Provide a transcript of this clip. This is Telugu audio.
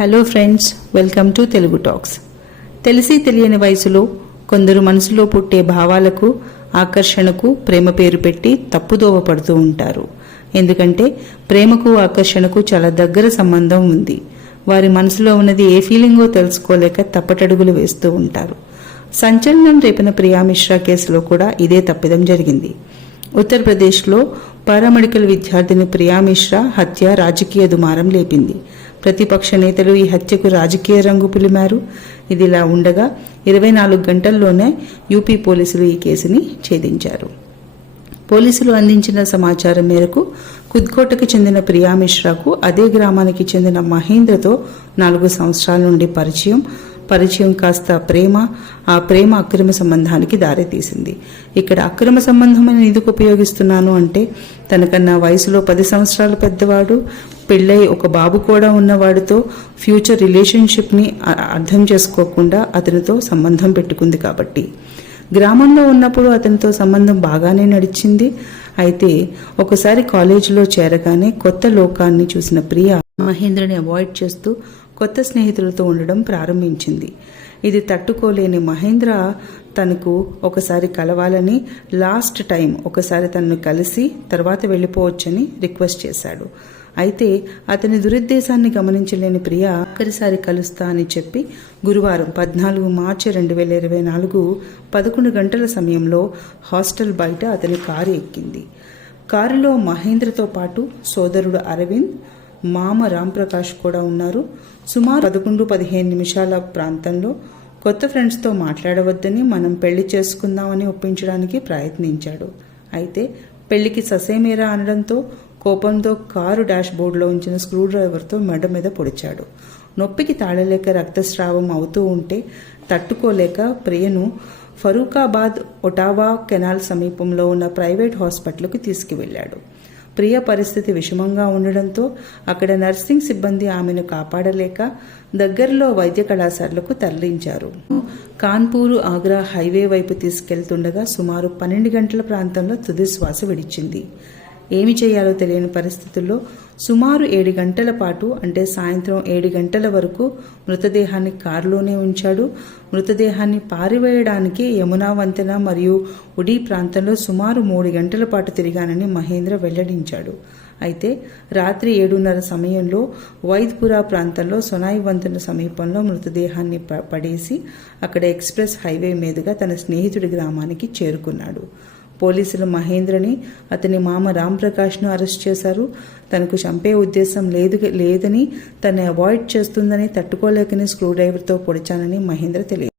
Hello friends, welcome to Telugu talks. తెలిసి తెలియని వయసులో కొందరు మనసులో పుట్టే భావాలకు, ఆకర్షణకు ప్రేమ పేరు పెట్టి తప్పుదోవ పడుతూ ఉంటారు. ఎందుకంటే ప్రేమకు ఆకర్షణకు చాలా దగ్గర సంబంధం ఉంది. వారి మనసులో ఉన్నది ఏ ఫీలింగో తెలుసుకోలేక తప్పటడుగులు వేస్తూ ఉంటారు. సంచలనం రేపిన ప్రియా మిశ్రా కేసులో కూడా ఇదే తప్పిదం జరిగింది. ఉత్తరప్రదేశ్లో పారామెడికల్ విద్యార్థిని ప్రియా మిశ్రా హత్య రాజకీయ దుమారం లేపింది. ప్రతిపక్ష నేతలు ఈ హత్యకు రాజకీయ రంగు పులిమారు. ఇదిలా ఉండగా 24 గంటల్లోనే యూపీ పోలీసులు ఈ కేసుని ఛేదించారు. పోలీసులు అందించిన సమాచారం మేరకు కుద్కోటకు చెందిన ప్రియా మిశ్రాకు అదే గ్రామానికి చెందిన మహేంద్రతో 4 సంవత్సరాల నుండి పరిచయం కాస్త ఆ ప్రేమ అక్రమ సంబంధానికి దారితీసింది. ఇక్కడ అక్రమ సంబంధమని ఎందుకు ఉపయోగిస్తున్నాను అంటే, తనకన్నా వయసులో 10 సంవత్సరాలు పెద్దవాడు, పెళ్ళై ఒక బాబు కూడా ఉన్నవాడితో ఫ్యూచర్ రిలేషన్షిప్ని అర్థం చేసుకోకుండా అతనితో సంబంధం పెట్టుకుంది కాబట్టి. గ్రామంలో ఉన్నప్పుడు అతనితో సంబంధం బాగానే నడిచింది. అయితే ఒకసారి కాలేజీలో చేరగానే కొత్త లోకాన్ని చూసిన ప్రియా మహేంద్రని అవాయిడ్ చేస్తూ కొత్త స్నేహితులతో ఉండడం ప్రారంభించింది. ఇది తట్టుకోలేని మహేంద్ర తనకు ఒకసారి కలవాలని, లాస్ట్ టైం ఒకసారి తనను కలిసి తర్వాత వెళ్ళిపోవచ్చని రిక్వెస్ట్ చేశాడు. అయితే అతని దురుద్దేశాన్ని గమనించలేని ప్రియా ఒక్కసారి కలుస్తా అని చెప్పి గురువారం 14 మార్చి 2024 11 గంటల సమయంలో హాస్టల్ బయట అతని కారు ఎక్కింది. కారులో మహేంద్రతో పాటు సోదరుడు అరవింద్, మామ రాంప్రకాష్ కూడా ఉన్నారు. సుమారు 11-15 నిమిషాల ప్రాంతంలో కొత్త ఫ్రెండ్స్తో మాట్లాడవద్దని, మనం పెళ్లి చేసుకుందామని ఒప్పించడానికి ప్రయత్నించాడు. అయితే పెళ్లికి ససేమేరా అనడంతో కోపంతో కారు డాష్ బోర్డులో ఉంచిన స్క్రూ డ్రైవర్తో మెడ మీద పొడిచాడు. నొప్పికి తాళలేక రక్తస్రావం అవుతూ ఉంటే తట్టుకోలేక ప్రియను ఫరూకాబాద్ ఒటావా కెనాల్ సమీపంలో ఉన్న ప్రైవేట్ హాస్పిటల్కు తీసుకువెళ్లాడు. ప్రియ పరిస్థితి విషమంగా ఉండడంతో అక్కడ నర్సింగ్ సిబ్బంది ఆమెను కాపాడలేక దగ్గరలో వైద్య కళాశాలకు తరలించారు. కాన్పూర్ ఆగ్రా హైవే వైపు తీసుకెళ్తుండగా సుమారు 12 గంటల ప్రాంతంలో తుది శ్వాస విడిచింది. ఏమి చేయాలో తెలియని పరిస్థితుల్లో సుమారు 7 గంటల పాటు, అంటే సాయంత్రం 7 గంటల వరకు మృతదేహాన్ని కారులోనే ఉంచాడు. మృతదేహాన్ని పారివేయడానికి యమునా వంతెన మరియు ఉడీ ప్రాంతంలో సుమారు 3 గంటల పాటు తిరిగానని మహేంద్ర వెల్లడించాడు. అయితే రాత్రి 7:30 సమయంలో వైద్పురా ప్రాంతంలో సొనాయి వంతెన సమీపంలో మృతదేహాన్ని పడేసి అక్కడ ఎక్స్ప్రెస్ హైవే మీదుగా తన స్నేహితుడి గ్రామానికి చేరుకున్నాడు. పోలీసులు మహేంద్రని, అతని మామ రాంప్రకాష్ను అరెస్ట్ చేశారు. తనకు చంపే ఉద్దేశం లేదని, తనని అవాయిడ్ చేస్తుందని, తట్టుకోలేకని స్క్రూ డ్రైవర్తో పొడిచానని మహేంద్ర తెలియజేశారు.